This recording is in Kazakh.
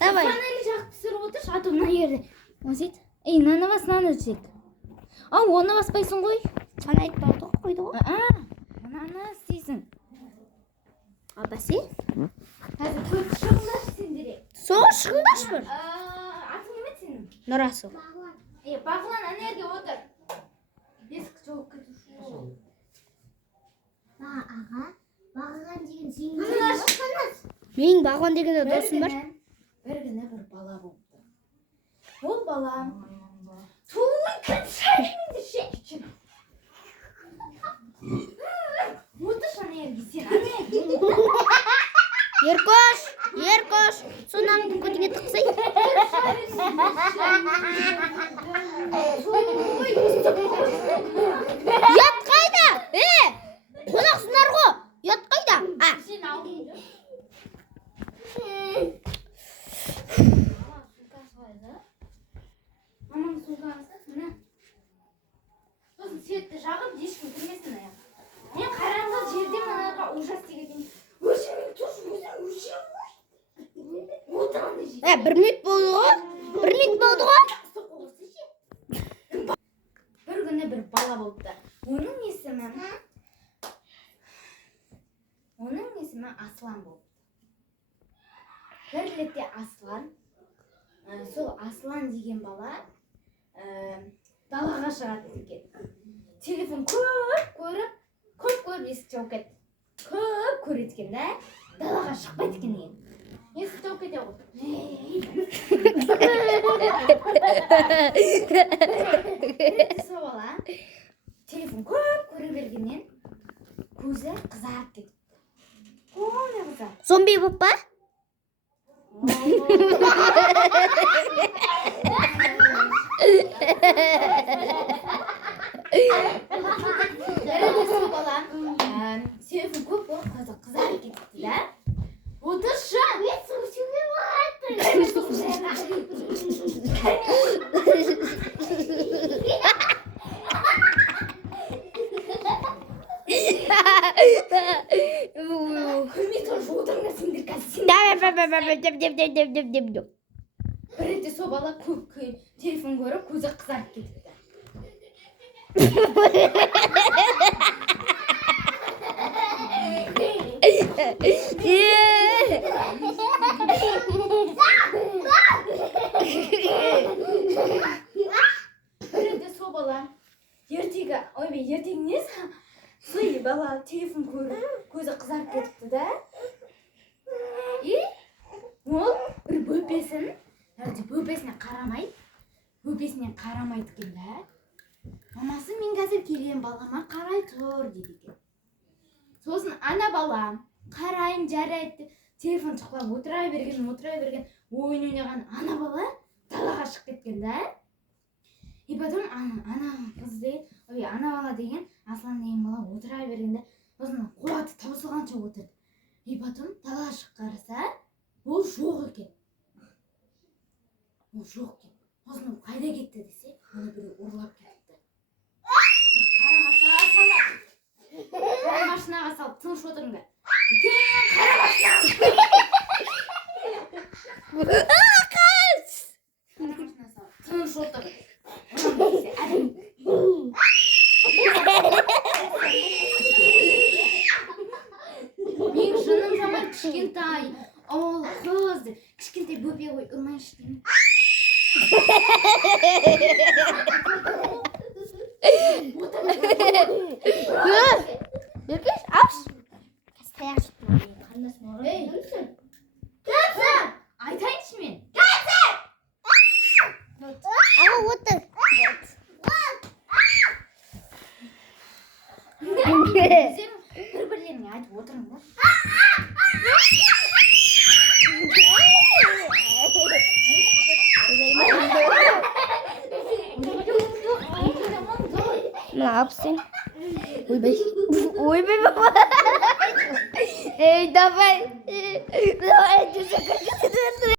Давай. Фонарик жағып түсіріп отыршы, а то мына жерде. Сөйт. Ей, мынаны бас, мынаны өтсек. Оны баспайсың ғой. Саған айтпады ғой, қойды ғой. Мынаны істейсің. Бәсе? Қазір көп шығыңдаршы сендер. Соға шығыңдаршы бір. Атың кім еді сенің? Нұрасыл. Бағлан, ана жерге отыр. Есік жауып кетуші. Аға, Бағлан деген сенің Менің Бағлан деген досым бар. Бір күні бір бала болыпты. Ол бала туын кәншайымды шекші. Отыршы ана жерге сен, ана жерге. Еркош, сонаңды көтіңе тықсай. Ят қайда? Қонақсыңдар ғой. Ят қайда? Сен алдың. Маманың сумкасы, мына. Сосын светті жағып, ешкім кірмесін аяқ. Мен қараңғы жерде мынаға ужас деген. Өзің тұршы, өзің өшем ғой. Отырғанды жейді. Бір минут болды ғой. Бір күні бір бала болыпты. Оның есімі Аслан болыпты. Бір ретте Аслан, сол Аслан деген бала далаға шығады екен. Телефон көп есік жауып кетті. Көп көреді екен, да? Далаға шықпайды екен екен. Есік жауып кете ғой. Сол бала телефон көп көре бергеннен көзі қызарып кетті. Қондай қызарып. Зомби болып па? Сол бала телефон көп болып көзі қызарып кетті, да? Отыршы! Мен сөйлеуге бір ретте сол бала көп телефон көріп көзі қызарып кетіпті. Бір ретте сол бала ертеңіне сол бала телефон көріп көзі қызарып кетіпті, да? И ол бір бөпесіне қарамайды екен, да? Мамасы, мен қазір келген балама қарай тұр дейді екен. Сосын ана бала қарайын жарайды, телефон шықпап отыра берген, ойын ойнаған ана бала далаға шығып кеткен, да? И потом ана бала деген, Аслан деген бала отыра берген, да? Сосын қуаты таусылғанша отырды. И потом далаға шығып қараса, ол жоқ екен. Сосын қайда кетті десе, оны біреу ұрлап кетті. Қара машинаға салып, тыныш отырыңдар. Қара машинаға салып, тыныш отыр. Мен жыным жаман кішкентай, ол қыз, кішкентай бөпе ғой, ұрмайшы деймін. Еркеш, ауш. Таяқ жеттім. Қандасым ғой. Кәпсі! Айтайыншы мен. Аға, отыр. Өздерің бір-бірлеріңе айтып отырыңдар. Ne yapsın? Uy be baba. Ey, давай. Давай,